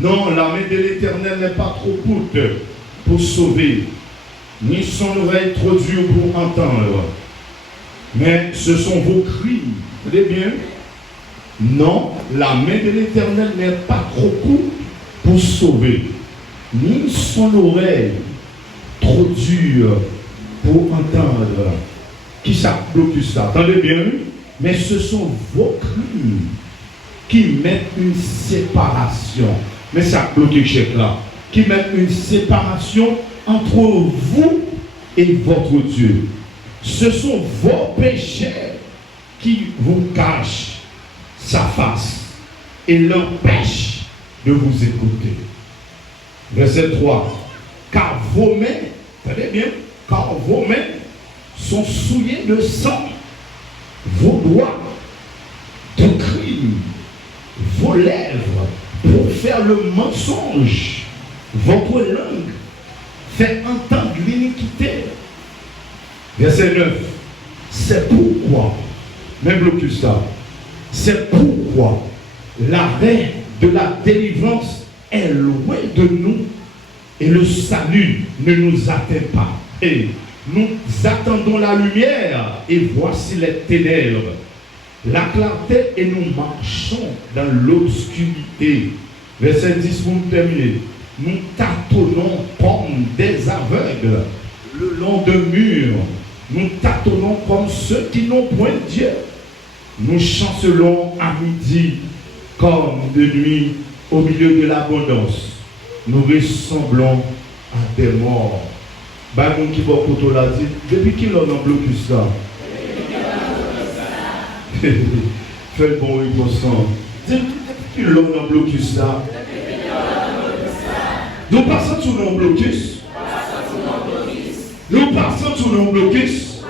Non, la main de l'Éternel n'est pas trop courte pour sauver, ni son oreille trop dure pour entendre. Mais ce sont vos cris. Vous voyez bien? Non, la main de l'Éternel n'est pas trop courte pour sauver, ni son oreille trop dure pour entendre. Qui ça bloque ça? Attendez bien? Mais ce sont vos cris qui mettent une séparation. Mais ça bloque chèque là. Qui mettent une séparation entre vous et votre Dieu. Ce sont vos péchés qui vous cachent sa face et l'empêchent de vous écouter. Verset 3. Car vos mains, tenez bien, car vos mains sont souillées de sang, vos doigts de crime, vos lèvres pour faire le mensonge, votre langue fait entendre l'iniquité. Verset 9. C'est pourquoi, même blocus ça, c'est pourquoi l'arrêt de la délivrance est loin de nous et le salut ne nous atteint pas. Et nous attendons la lumière et voici les ténèbres, la clarté et nous marchons dans l'obscurité. Verset 10 pour nous terminer. Nous tâtonnons comme des aveugles le long de murs. Nous tâtonnons comme ceux qui n'ont point Dieu. Nous chancelons à midi comme de nuit au milieu de l'abondance. Nous ressemblons à des morts. Bah, mon qui va pour l'a dit, depuis qu'il en a blocus là. Fais le bon ripostant. Depuis qu'il en a blocus là. Nous passons tout nos blocus. Nous passons tout nos blocus.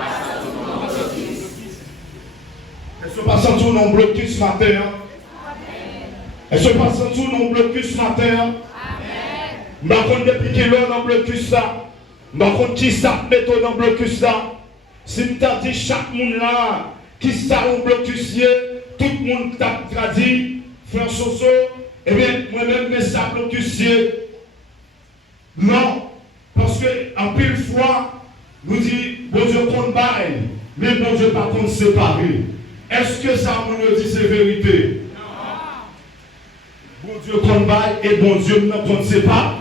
Est-ce que passons tout nos blocus matin? Est-ce que passons tout nos blocus matin? Je ne sais pas depuis qu'il en a blocus là. Je ne sais pas qui ça met dans le blocus là. Si tu as dit chaque monde là, qui ça au blocus, tout le monde t'a dit, frère Soso, eh bien, moi-même, mais ça blocus. Non, parce que en pile fois, nous dit, bon Dieu compte bail, mais bon Dieu pas compte séparer. Est-ce que ça nous dit c'est vérité? Non. Bon Dieu compte bail et bon Dieu ne compte séparer.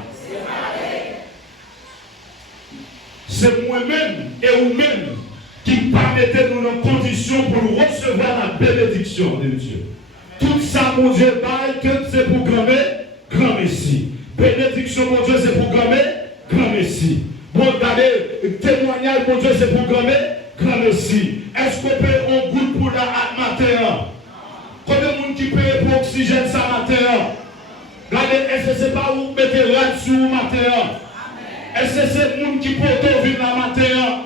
C'est moi-même et vous-même qui permettez nous nos conditions pour recevoir la bénédiction de Dieu. Tout ça, mon Dieu, c'est programmé, grand Messie. Bénédiction, mon Dieu, c'est programmé, grand Messie. Bon, regardez, témoignage, mon Dieu, c'est programmé, grand Messie. Est-ce qu'on peut en goutte pour la matin? Combien de monde qui paye pour oxygène ça matin? Regardez, est-ce que c'est pas vous mettez là-dessus matin? Est-ce que c'est le monde qui peut venir la matin?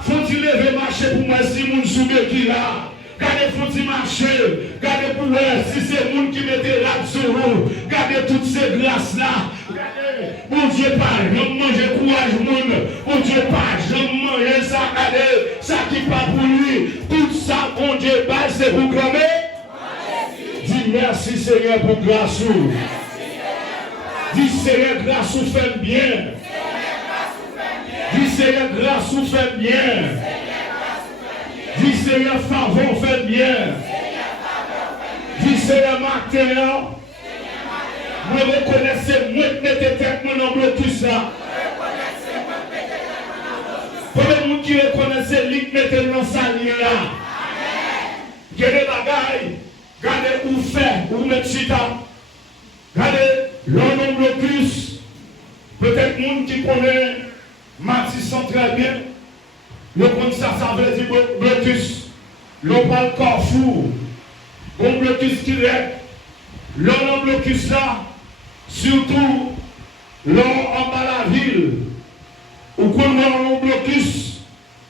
Faut-il lever marcher pour moi si mon soumet qui là? Gardez, faut-il marcher? Gardez pour moi si c'est le monde qui mettait là-dessus. Gardez toutes ces glaces-là. Regardez, mon Dieu, pas, je mange courage, mon Dieu, pas, je mange ça. Regardez, ça qui pas pour lui. Tout ça, mon Dieu, pas, c'est pour grammer. Dis merci Seigneur pour grâce. Dis Seigneur, grâce ou fait bien. Dis Seigneur, grâce ou fait bien. Dis Seigneur, faveur fait bien. Dis Seigneur, matin. Moi reconnaissez, moi mettez tête mon nom blocus là. Combien de monde qui reconnaissez lui mettez dans sa ligne là. Il y a des bagailles. Regardez où fait, où mettre chita. Regardez l'homme blocus. Peut-être monde qui connaît Matisson très bien. Le compte ça veut dire blocus. L'on parle Carrefour. Bon blocus qui est. L'homme blocus là. Surtout, l'on en bas la ville. Ou qu'on a un blocus.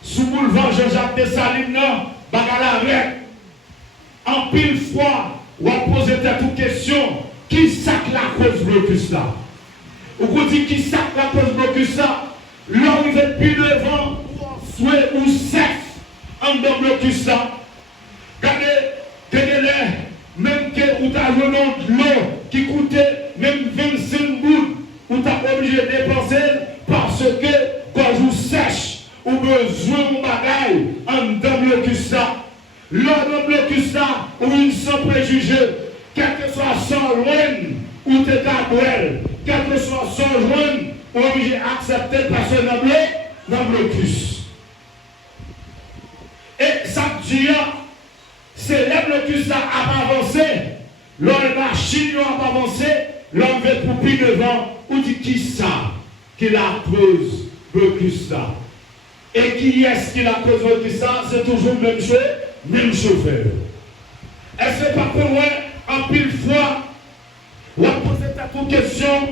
Sous boulevard Jean-Jacques Dessalines, bagala avec. En pile fois, ou à poser toute question. Qui sac la cause blocus là? Ou qu'on dit qui sac la cause blocus là? Là où vous êtes plus devant, soit ou sec en dans blocus là. Regardez, tenez-les, même que vous avez de l'eau qui coûtait, mais même 25 bouts, ou tu es obligé de dépenser parce que quand vous sèche, ou besoin de bagaille, en dedans blocus là. L'homme blocus là, ou une sans préjugé, quel que soit son loin, ou te cadouel, quel que soit son loin, ou obligé d'accepter parce que dans blocus. Et ça dit, c'est le blocus là à avancer, l'homme machine a avancé, l'homme veut couper devant, ou dit qui ça, qui la cause blocus là. Et qui est-ce qui la cause blocus là? C'est toujours le même chose, même chauffeur. Est-ce que pas pour moi, en pile fois, on a posé ta question,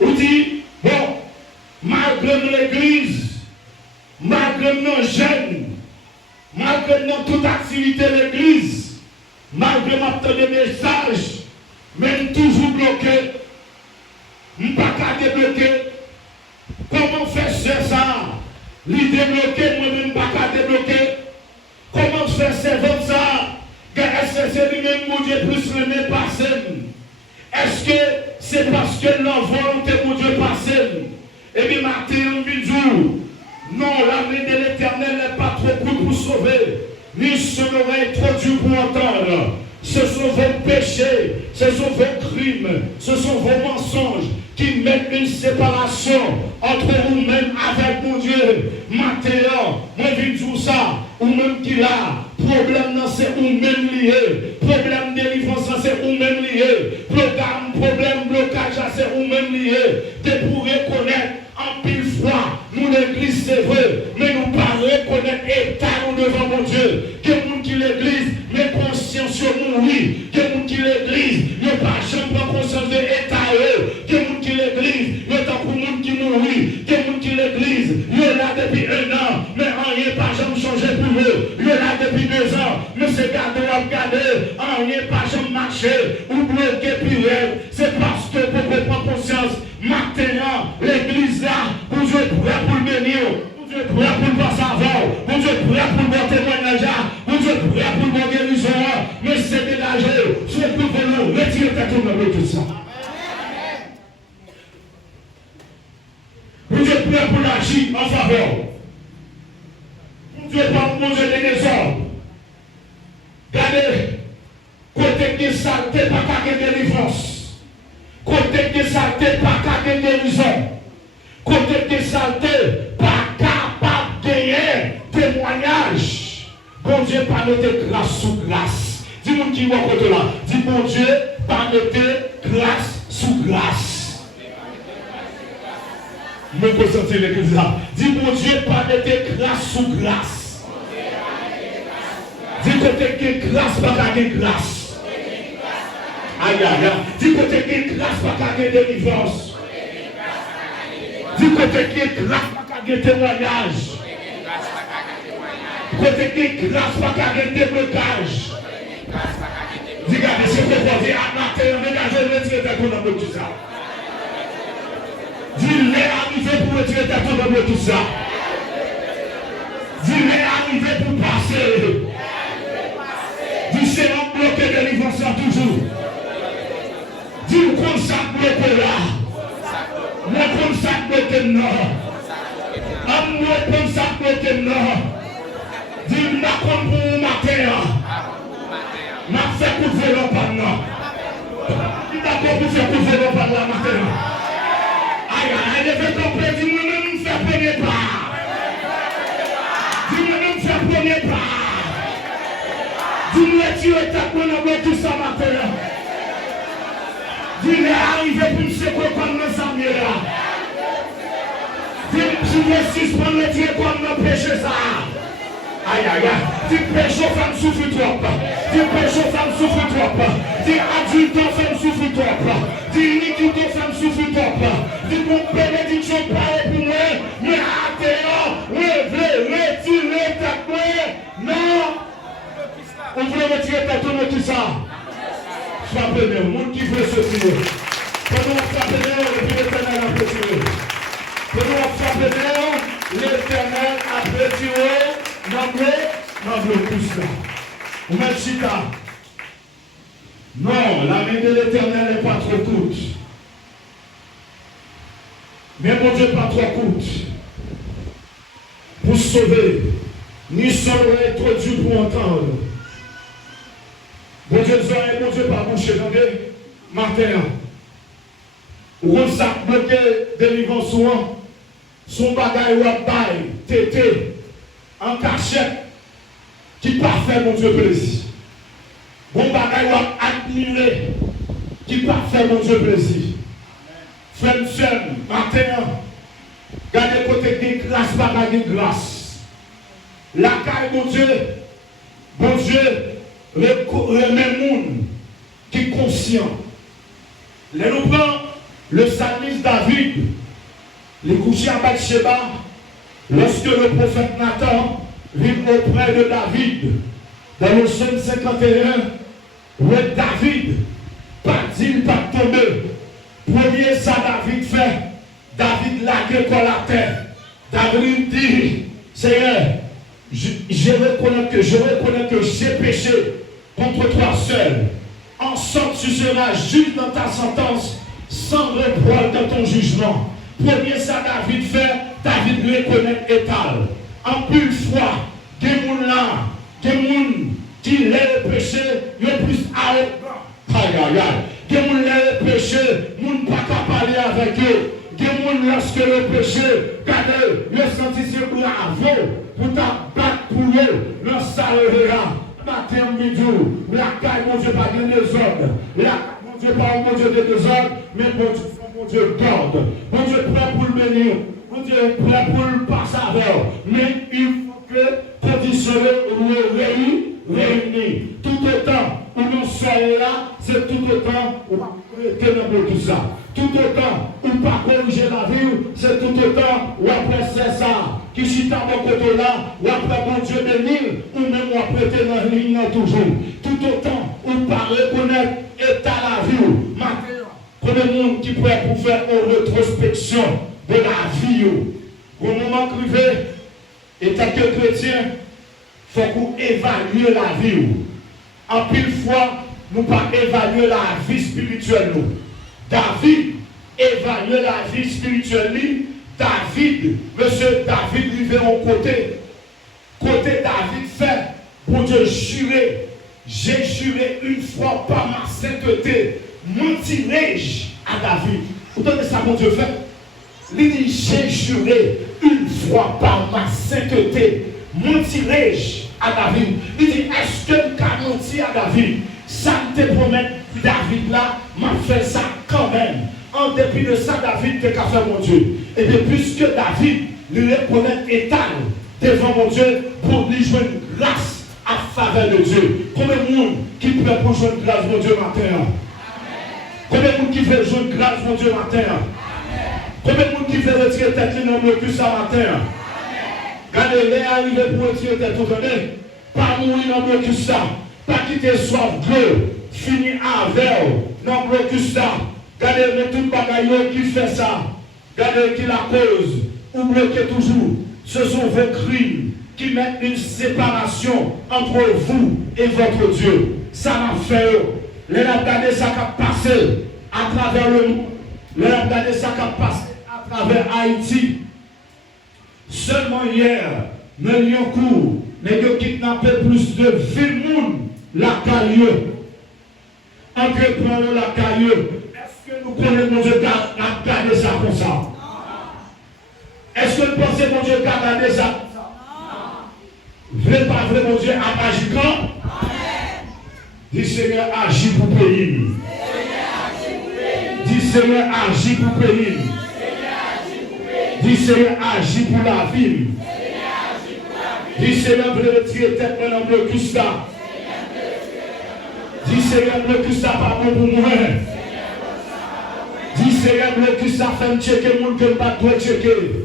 on dit, bon, malgré l'église, malgré nos jeunes, malgré toute activité de l'église, malgré ma des messages, même toujours bloqué, je ne peux pas débloquer. Comment faire ça? L'idée bloquée, moi-même, je ne peux pas débloquer. Comment faire ça? Est-ce que c'est lui-même mon Dieu plus le nez passé? Est-ce que c'est parce que la volonté mon Dieu passé? Et bien, matin, jour, non, l'armée de l'Éternel n'est pas trop court pour sauver, ni son oreille trop dur pour entendre. Ce sont vos péchés, ce sont vos crimes, ce sont vos mensonges qui mettent une séparation entre vous-même avec mon Dieu. Maintenant, moi je dis tout ça, ou même qu'il a, problème c'est vous-même lié, problème de délivrance c'est vous-même lié, problème blocage c'est vous-même lié. De pour reconnaître en pile fois, nous l'église c'est vrai, mais nous pas reconnaître état nous devant mon Dieu. Que nous qui l'église, mais conscience sur nous, oui. Que nous qui l'église, ne pas jamais prendre conscience de l'état eux. Que nous qui l'église, ne pas pour nous qui mourir. Que nous qui l'église, il est là depuis 1 an, mais rien pas jamais changé pour eux. Il est là depuis 2 ans, mais c'est gardé, rien pas jamais marché, ou bloqué puis c'est parce que pour qu'on prenne conscience, maintenant, l'église là, vous êtes prêt pour le bénir. Vous êtes prêt pour le passer avant, vous êtes prêt pour le témoignage, vous êtes prêt pour le guérison, mais c'est dégagé, c'est pour que nous retirez ta tour de tout ça. Vous êtes prêt pour l'agir en faveur. Vous êtes pas pour manger des désordres. Regardez, côté qui saleté, pas qu'à délivrance. Côté qui saleté, pas qu'à guérison. Côté qui saleté, pas capable de gagner témoignage. Bon Dieu, pas mettre grâce sous grâce. Dis-moi qui va côté là. Dis bon Dieu, pas mettre grâce sous grâce. Me consentir l'église là. Dis bon Dieu, pas mettre grâce sous grâce. Dis côté qui grâce, pas qu'à grâce. Aïe aïe aïe. Dis côté qui grâce, pas qu'à délivrance. Du côté qui est grâce, pas qu'à témoignage. Du côté qui est grâce, pas qu'à déblocage. Dis, regardez, c'est pour dire, à matin, dégagez, retirez ta tour dans tout ça. Dis, les arrivés pour retirer ta tour dans tout ça. Dis, les arrivés pour passer. Dis, c'est un bloqué de délivrance toujours. Dis, qu'on s'en bloqué là. Moi, comme ça, bloqué non. Moi, comme ça, bloqué non. Dis-moi comme pour vous matin. M'a fait coup de vélo par là. D'accord pour faire coup de vélo par là matin. Aïe, aïe, je vais comprendre. Dis-moi même faire premier pas. Dis-moi même faire premier pas. Dis-moi tirer ta main dans le tout ça matin. Dis-moi arriver pour me secouer comme nos amis là. Dis-moi suspendre le Dieu comme nos péchés ça. Aïe aïe aïe. Dis péché femme souffre trop. Dis péché femme souffre trop. Dis adulte femme souffre trop. Dis iniquité femme souffre trop. Dis mon bénédiction parle pour moi. Mais attention, retirer ta main. Non. On voulait retirer ta main tout ça. Frappez le monde qui veut se tirer. Pendant que frappez le l'Éternel a retiré. Pendant que frappez l'Éternel a retiré. Dans le plus là. Ou même chita. Non, la main de l'Éternel n'est pas trop courte. Mais mon Dieu, pas trop coûte pour sauver, ni seul être Dieu pour entendre. Mon Dieu, mon Dieu, pas boucher, matin. Ou on s'est bloqué délivrance souvent, son bagage ou à bail, tété, en cachette, qui parfait, mon Dieu, plaisir. Bon bagage ou à admirer, qui parfait, mon Dieu, plaisir. Frère, matin, gardez côté de grâce, pas de grâce. La caille, mon Dieu, le même monde qui est conscient. Les nous prend le psalmiste David, les couchés à Bathsheba, lorsque le prophète Nathan vit auprès de David, dans le psaume 51, où David, pas dit, pas tombé. Premier, ça David fait, David lague pour la terre. David dit, Seigneur, je reconnais que j'ai péché contre toi seul. En sorte, tu seras juste dans ta sentence, sans reproche dans ton jugement. Premier, ça David fait, David reconnaît étal. En plus fois, des gens là, des gens qui l'aient péché, il y a plus arrogant. Aïe, aïe, aïe. Des gens l'aient péché, les gens ne pas parler avec eux. Des gens, lorsque le péché, regardez, le senti c'est bravo, pour t'abattre pour eux, le salera. Matin, midi, la caille, mon Dieu, pas de désordre. Mon Dieu, pas mon Dieu de désordre, mais mon Dieu garde. Mon Dieu prêt pour le bénir. Mon Dieu prêt pour le passer avec. Mais il faut que conditions réunies. Tout autant où nous sommes là, c'est tout autant où nous sommes tout ça. Tout autant où pas corriger la vie, c'est tout autant où après c'est ça. Qui chita mon côté là, ou après mon Dieu béni, ou même ou après t'es dans la ligne toujours. Tout autant où pas reconnaître état la vie. Maintenant, pour le monde qui pourrait pour faire une rétrospection de la vie. Au moment privé, étant que chrétien, il faut qu'on évalue la vie. En pile fois, nous ne pas évaluer la vie spirituelle. David évaluait la vie spirituelle. David, monsieur David, il vient au côté. Côté David fait, pour Dieu jurer, j'ai juré une fois par ma sainteté, mentirai-je à David. Vous donnez ça, mon Dieu fait. Il dit, j'ai juré une fois par ma sainteté, mentirai-je à David. Il dit, est-ce que je peux mentir à David? Ça me te promet, David là, m'a fait ça quand même. En dépit de ça, David te qu'a fait mon Dieu. Et bien, puisque David lui reconnaît étal devant mon Dieu pour lui jouer une grâce à faveur de Dieu. Combien de monde qui peut pour jouer une grâce, mon Dieu, matin? Combien de monde qui veut jouer une grâce, mon Dieu, matin? Combien de monde qui veut retirer tête dans le cul ça matin? Regardez, les arrivés pour retirer tête, vous connaissez? Pas mourir dans le cul ça. Pas quitter soif de finir avec dans le cul ça. Regardez tout le bagaille qui fait ça. Regardez qui la cause. Ou bloquez toujours. Ce sont vos crimes qui mettent une séparation entre vous et votre Dieu. Ça m'a fait. Les regardez ça qui a passé à travers le monde. Les regardez ça qui a passé à travers Haïti. Seulement hier, dans Lyoncourt, les gens kidnappé plus de 20 personnes la cailleux. Entreprendre la cailleux. Est-ce que nous connaissons mon Dieu garder ça comme ça? Est-ce que nous pensons mon Dieu garder ça? Vrai pas vrai mon Dieu a agi quand? Dis Seigneur agis pour pays. Dis Seigneur agis pour pays. Dis Seigneur agis pour la ville. Dis Seigneur veut retirer tête dans le blocus là. Dis Seigneur blocus ça pas bon pour moi. Dis Seigneur blocus ça fait me checker monde que pas doit checker.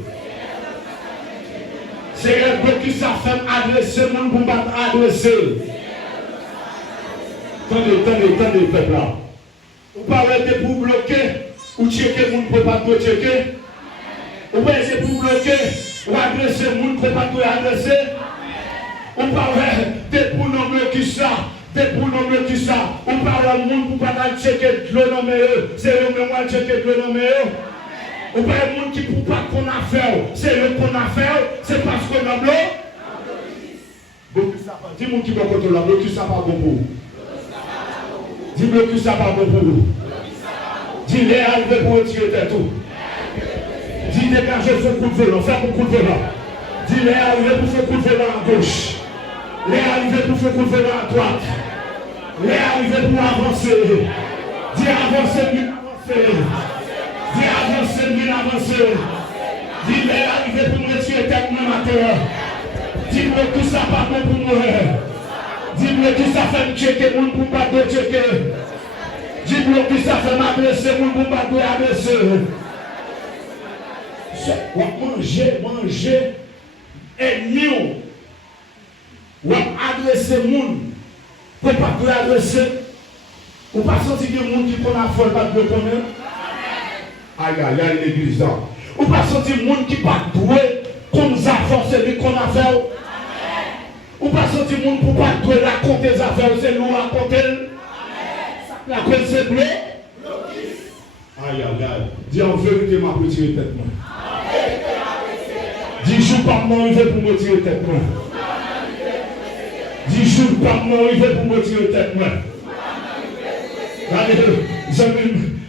Seigneur blocus ça fait adresser monde pour pas adresser. Attendez peuple là. Ou pas arrêter pour bloquer ou checker monde pour pas doit checker. Ou pas essayer pour bloquer ou adresser monde pour pas doit adresser. On parle de pour non bloquer ça, de pour non bloquer ça. On parle de monde pour pas checker le nom, c'est eux même checker le nom. Ou pas un monde qui ne peut pas qu'on a fait, c'est le qu'on a fait, c'est parce qu'on a bleu. Dis mon qui va côté là, blocus ça pas bon pour vous. Dis blocus ça pas bon pour vous. Dis les arrivés pour retirer tes tout. Dis dégagez ce coup de vélo, fais un coup de vélo. Dis les arrivés pour faire coup de vélo à gauche. Les arrivés pour faire coup de vélo à droite. Les arrivés pour avancer. Dis avancer, mieux avancer. Dis avancer, mieux avancer. Dis les arrivés pour me retirer tête matin. Dis-moi que ça pas bon pour moi. Dis-moi que ça fait me checker mon pour pas de checker. Dis-moi que ça fait m'adresser mon pour pas de adresser. Manger ennemi ou adresser mon pour pas de adresser. Ou pas sentir que le monde qui connaît la folle pas de le connaître. Aïe aïe aïe l'église là. Ou pas sentir le monde qui pas doué comme ça forcé qu'on a fait. Ou pas sentir le monde pour pas doué raconter les affaires, c'est nous raconter. La cause c'est bleu. Aïe aïe aïe. Dis en vérité ma petite tête moi. Dis jour par mois il veut pour me tirer tête moi. Dis jour par mois il veut pour me tirer tête moi. Allez,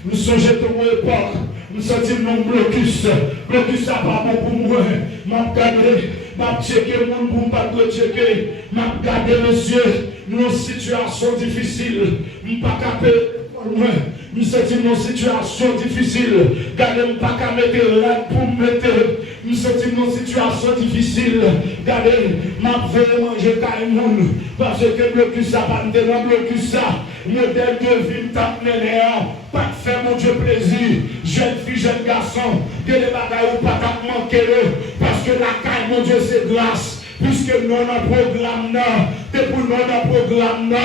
nous songeons de mon époque, nous sentons mon blocus. Blocus ça pas bon pour moi. M'a regardé, m'a checké mon pour pas de checker. M'a regardé monsieur, nos situations difficiles. M'a pas capé. Nous sommes dans une situation difficile. Gardez, pas qu'à mettre là pour mettre. Nous sommes dans une situation difficile. Gardez, m'a fait manger caïmoun. Parce que le blocus ça va me déranger, le blocus ça. Modèle de vie, tape nénéa. Pas de faire mon Dieu plaisir. Jeune fille, jeune garçon. Que les bagailles ou pas t'as manqué. Parce que la caille, mon Dieu, c'est grâce. Puisque nous avons un programme, depuis nous avons un programme,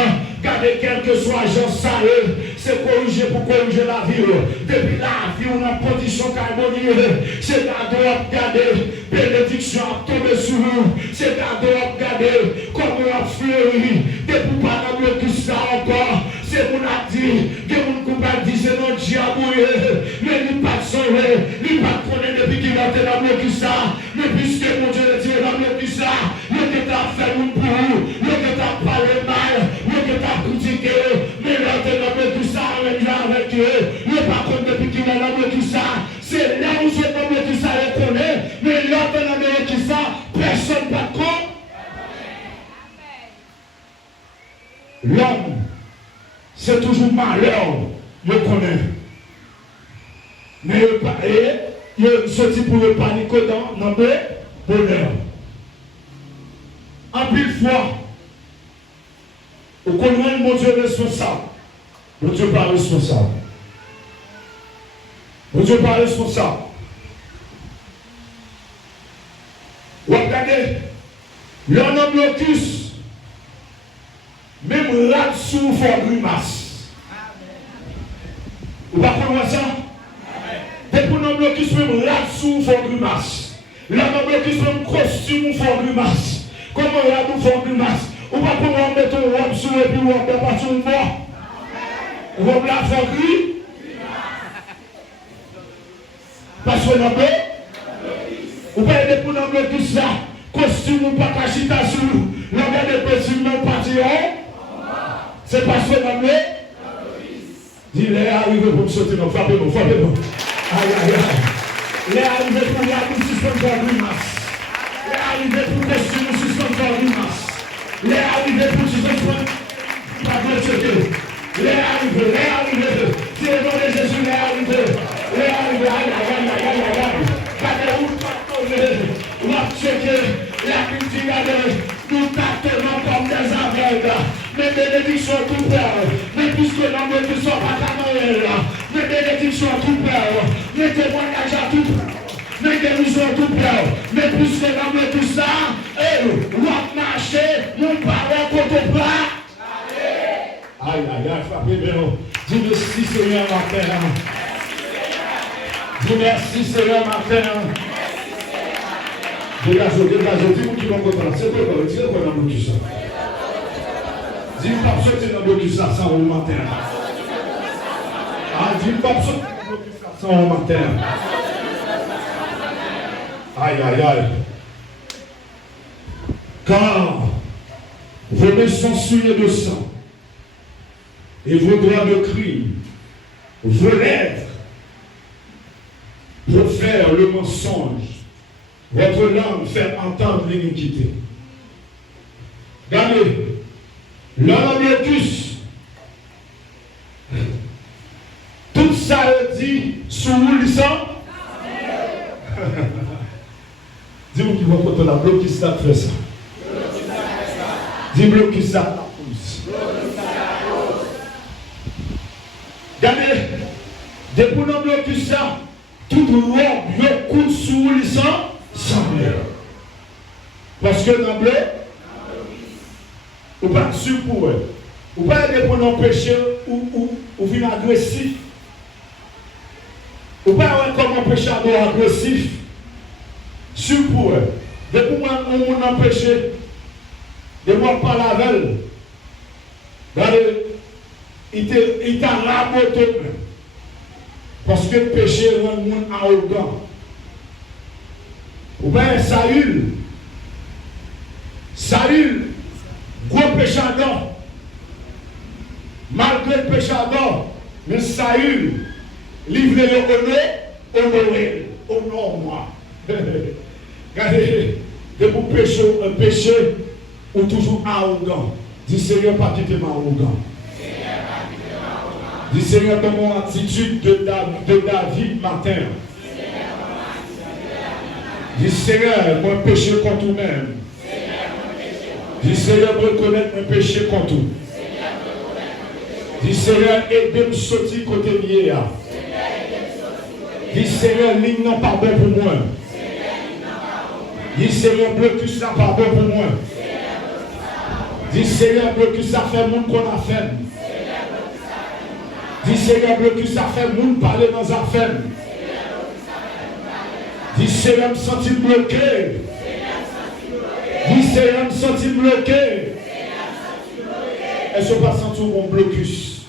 gardez quel que soit Jean Salé, c'est corriger pour corriger la vie. Depuis la vie, on a une condition harmonieuse. C'est garder, bénédiction à tomber sur nous. C'est garder, comme on a fleuri. Depuis pas dans le tout ça encore. C'est mon a dit, que mon coupable dit, c'est notre diable. Mais il n'a pas sauvé, il n'a pas connu depuis qu'il a été dans le tout ça. Mais puisque mon Dieu le dit dans le tout ça, il a fait un pour vous, il a parlé mal, il a critiqué, mais il a été dans le tout ça, avec eux. Il n'a pas connu depuis qu'il est dans le tout ça. C'est là où c'est dans le tout ça, il connaît, mais là dans le tout ça, personne pas de compte. L'homme, c'est toujours malheur, je connais. Mais il sorti pour le paniquer dans le bonheur. En pile fois, on connaît mon Dieu responsable. Mon Dieu pas responsable. Mon Dieu pas responsable. Regardez, l'homme blocus, même là-dessous, il faut grimace. Vous ne pouvez pas ça? Depuis l'homme blocus, même là-dessous, il faut grimace. L'homme blocus, même costume, il faut grimace. Comment il y a tout fait grimace? Ou pas comment mettre un robe sur et puis on va pas sur le bord? Robe là, faut gris? Parce qu'on a peur? Ou pas aider pour nous mettre tout ça? Costume ou pas cachita sur nous? L'homme des petits non partis c'est parce qu'on a peur? Dis, les arrivés pour me sauter, non, frappez-nous, frappez-nous. Aïe, aïe, aïe. Les arrivés pour la suspendre la grimace. Les arrivés pour costume suspendre la grimace. Les arrivés pour suspendre la grimace. Les arrivés. C'est le nom de Jésus, les arrivés. Les arrivés, aïe, aïe, aïe, aïe, aïe, aïe. Regardez où pas tomber. On va checker la culture, regardez. Nous tâtons comme des aveugles. Mes bénédictions tout peur. Mais puisque l'homme ne soit pas ta Noël. Mes bénédictions tout peur. Mes témoignages à tout peur. Mes guérisons tout peur. Mais puisque l'homme ne tout ça, on va marcher, mon parent côté plat. Aïe, aïe, aïe, frappez bien. Dis merci Seigneur matin. Dis merci Seigneur matin. Dégagez, dis-moi qui va me c'est quoi, retirez quoi dans le ça. Dis-moi pas sortir dans le ça sans au matin. Ah, dis-moi pas sortir dans le ça sans au matin. Aïe, aïe, aïe. Car vos mains sont souillées de sang et vos doigts de crime, vos lèvres pour faire le mensonge, votre langue fait entendre l'iniquité. Regardez, l'anabiotus, tout ça dit sous le sang. Dis-moi qui va porter la bloc qui ça fait ça. Dis-moi qui ça la pousse. Regardez, depuis le bloc qui ça, tout le monde coule sous le sang sans bleu. Parce que dans le bleu, ou pas sûr pour eux. Ou pas aider pour nos péchés ou vivre agressif. Ou pas comme un pécheur agressif. Sûr pour eux. Depuis moi, on a péché. De moi par la veille. Il t'a raboté. Parce que le péché rend le monde arrogant. Ou bien Saül, gros péchador. Malgré le péchador, mais Saül, livré le honoré, honore-moi. Regardez, de vous pécher, ou toujours arrogant. Dis Seigneur, pas quitter ma arrogant. Dis Seigneur, dans mon attitude de David matin. Dis Seigneur, moi péché contre toi-même. Dis Seigneur, reconnaître mon péché contre toi. Dis Seigneur, aide-moi sortir côté lié. Dis Seigneur, ligne non pardon pour moi. Dis Seigneur, blocus ça pardon pour moi. Dis Seigneur, blocus ça fait monde qu'on a fait. Dis Seigneur, blocus ça fait monde parler dans la affaire. Dis Seigneur, me sentir bloqué. Dis Seigneur, me sentir bloqué. Est-ce que pas sentir mon blocus?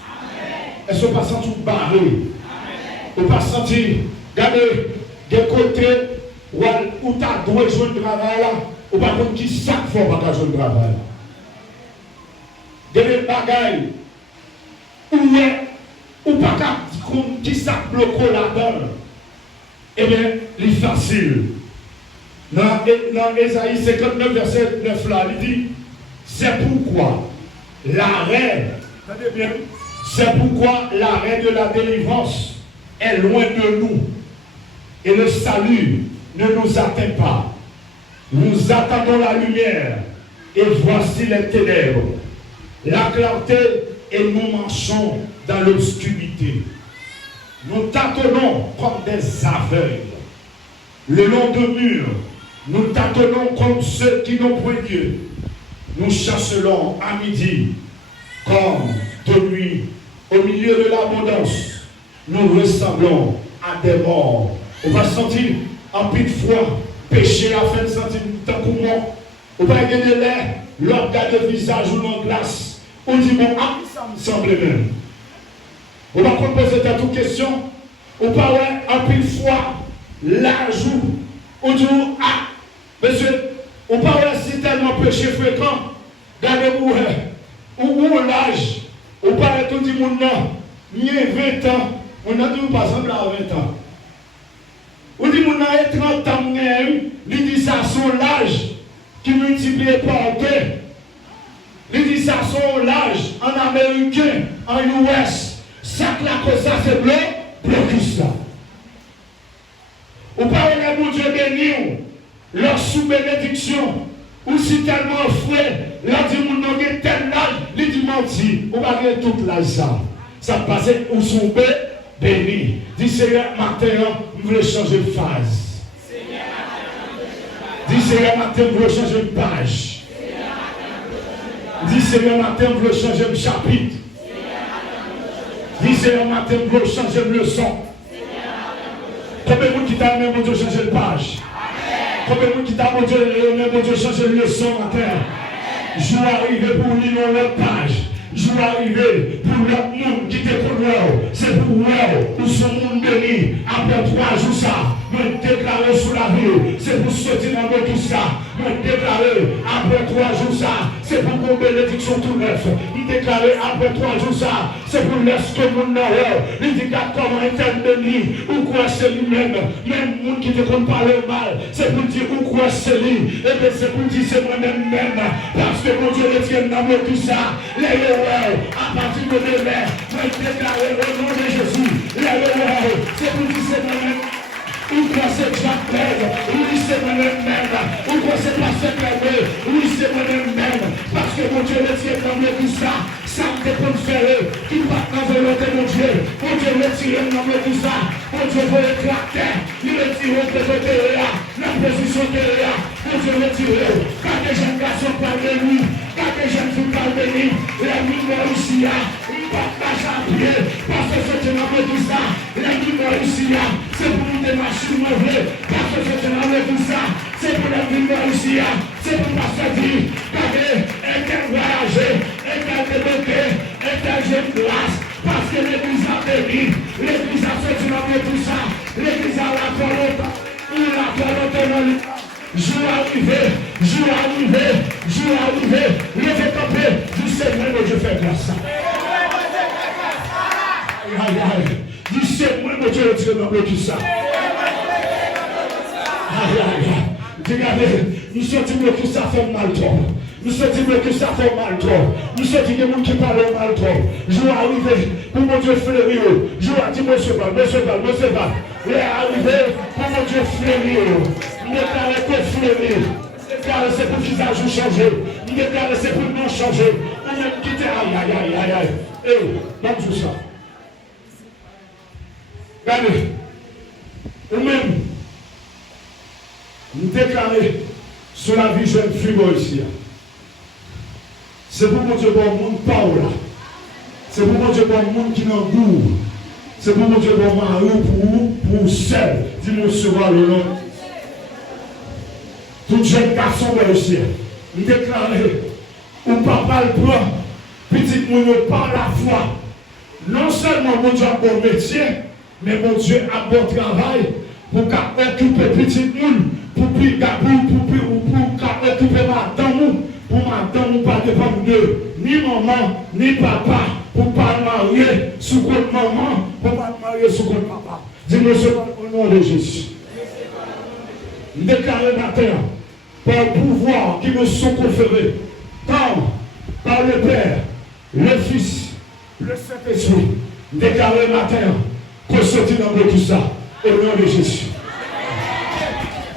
Est-ce que pas sentir barré? Ou pas sentir, regardez, des côtés où tu as droit de jouer le travail là, ou pas contre qui chaque fois pas jouer le travail. Des bagailles, ou pas contre qui ça bloque là-dedans. Eh bien, il est facile. Dans Ésaïe 59, verset 9 là, il dit, c'est pourquoi l'arrêt, attendez bien, c'est pourquoi l'arrêt de la délivrance est loin de nous. Et le salut ne nous atteint pas. Nous attendons la lumière. Et voici les ténèbres. La clarté et nous marchons dans l'obscurité. Nous tâtonnons comme des aveugles. Le long de murs, nous tâtonnons comme ceux qui n'ont point Dieu. Nous chancelons à midi comme de nuit. Au milieu de l'abondance, nous ressemblons à des morts. On va sentir en pile froid, péché à faire sentir tant que moi. On va gagner l'air, l'autre garde le visage ou dans glace. On dit, bon, ah, ça me semble même. On va poser toute question. On parle en pile froid, l'âge où on dit, ah, monsieur, on parle si tellement péché fréquent, regardez-vous, où l'âge, on parle tout le monde, ni 20 ans, on a dit, par exemple, à 20 ans. On dit, on a 30 ans, il dit ça son l'âge qui multiplie par 2. Il dit ça son l'âge en américain, en US. Ça que la cause ça c'est blocus là. Ou pas on mon Dieu béni, leur sous bénédiction, ou si tellement frais, là dit mon nom est tel âge, il dit menti, on va dire toute l'âge ça. Ça passe ou sous béni. Dis Seigneur, matin, je voulais changer de phase. Dis Seigneur, matin, je voulais changer de page. Dis Seigneur, matin, je voulais changer de chapitre. Dis Seigneur, matin, je voulais changer de leçon. Combien de monde qui t'a aimé, mon Dieu, changer de page? Combien de monde qui t'a aimé, mon Dieu, changer de leçon matin? Je vais arriver pour lire notre page. Je vais arriver pour le monde qui te connaît. C'est pour moi, pour ce monde béni. Après 3 jours, ça, me déclarer sous la vie. C'est pour après 3 jours ça, c'est pour qu'on bénédiction tout neuf. Il déclarait après 3 jours ça, c'est pour laisser que mon nom. Il dit comment intervenir, ou quoi c'est lui-même. Même le monde qui te compte parler mal, c'est pour dire ou quoi c'est lui. Et bien c'est pour dire c'est moi-même même. Parce que mon Dieu le tient dans mon tout ça. Les héros, à partir de demain, je déclare au nom de Jésus. Les héros, c'est pour dire c'est moi-même. Ou quoi c'est Jacques Père, oui c'est moi-même même. Ou quoi c'est Pasteur Clermont, oui c'est moi-même même. Parce que mon Dieu le tient dans mon tout ça. Ça me dépend de faire, qui va dans la volonté de mon Dieu. Mon Dieu retire dans mon tout ça. Mon Dieu veut éclater, il retire de côté là, la position de là. Mon Dieu retire, quand les jeunes garçons parlent de lui, quand les jeunes filles parlent de lui, les mineurs ici, ils partagent à pied, parce que c'est dans mon tout ça. Les mineurs ici, c'est pour nous démarcher mauvais, parce que c'est dans mon tout ça. C'est pour les mineurs ici, c'est pour passer dire, regardez, et qu'elle voyager, et qu'elle développer, et qu'elle jeune place, parce que l'église a béni, l'église a sorti dans tout ça, l'église a la volonté, ou la volonté dans le jour arrivé, levez camper, du Seigneur mon Dieu fait grâce. Aïe, aïe, du Seigneur mon Dieu retire dans tout ça. Aïe, aïe, regardez, nous sortons que ça fait mal trop. Nous sortons que ça fait mal trop. Nous sortons que les gens qui parlent mal trop. Je vais arriver pour mon Dieu fleurir. Je vais dire monsieur Val. Il est arrivé pour mon Dieu fleurir. Il est arrêté fleurir. C'est pour visage changer. Il est arrêté pour nous changer. On est quitté. Aïe. Eh, donc tout ça. Regardez. Ou même, nous déclarer sur la vie jeune fille ici. C'est pour mon Dieu bon monde Paola. C'est pour mon Dieu bon monde qui n'en goût. C'est pour mon Dieu bon mari pour seul. Dis-moi recevoir le nom. Tout jeune garçon ici. Nous déclarer ou papa le prend. Petit moun par la foi. Non seulement mon Dieu a bon métier, mais mon Dieu a bon travail pour occuper petit moun. Pour occuper madame, pour madame, pas dépendre de ni maman, ni papa, pour pas marier sous compte maman, pour pas marier sous compte papa. Dis-moi au nom de Jésus. Déclaré matin, par le pouvoir qui me sont conférés, tant par le Père, le Fils, le Saint-Esprit, déclaré matin, que sortir dans tout ça, au nom de Jésus.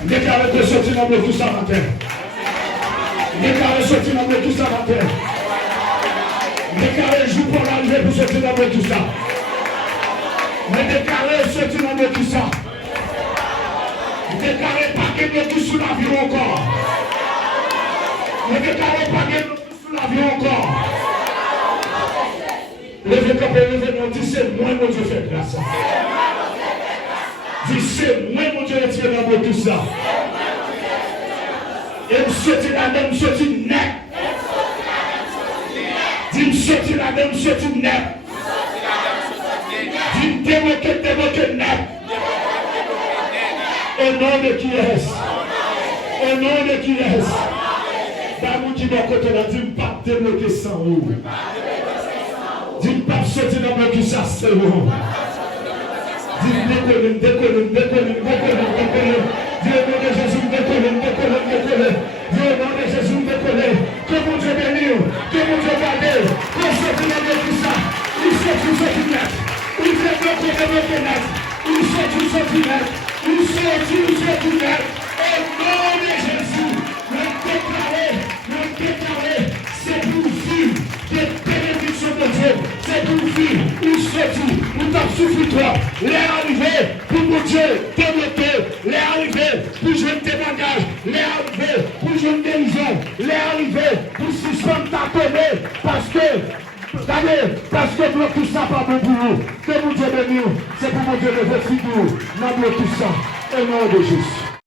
Déclarez que sortir dans tout ça matin. Déclarez sortir dans tout ça matin. Déclarez jour pour l'arrivée pour sortir dans tout ça. Mais déclarez sortir dans tout ça. Déclarez pas que nous tous sous l'avion encore. Ne déclarez pas que nous tous sous l'avion encore. Levez comme levez-nous, dis c'est moi mon Dieu fait grâce. Dis c'est moi mon Dieu retire dans tout ça. Et me sortir la même sortir net. Dis me sortir la même sortir net. Dis me démoquer net. Au nom de qui est-ce? Au nom de qui est-ce? D'amour qui doit côté là, dis me pas débloquer sans eau. Dis me pas sortir dans le qui ça c'est bon. Dis-le, décolle. Dieu, nom de Jésus, décolle. Dieu, nom de Jésus, décolle. Que mon Dieu bénisse, que mon Dieu garde. Qu'on sortit dans tout ça. Il sortit net. Il fait bloquer net. Il sortit net. Au nom de Jésus, le déclarer, c'est pour vivre des bénédictions de Dieu. C'est pour vivre, ou sortir, ou t'en souffrir toi. Les arrivées pour mon Dieu, développer. Les arrivées pour jouer tes bagages. Les arrivées pour jouer une guérison. Les arrivées pour suspendre ta tournée. Parce que tout ça pas bon pour nous. Que mon Dieu bénisse. C'est pour mon Dieu de votre figure. Non, tout ça. Au nom de Jésus.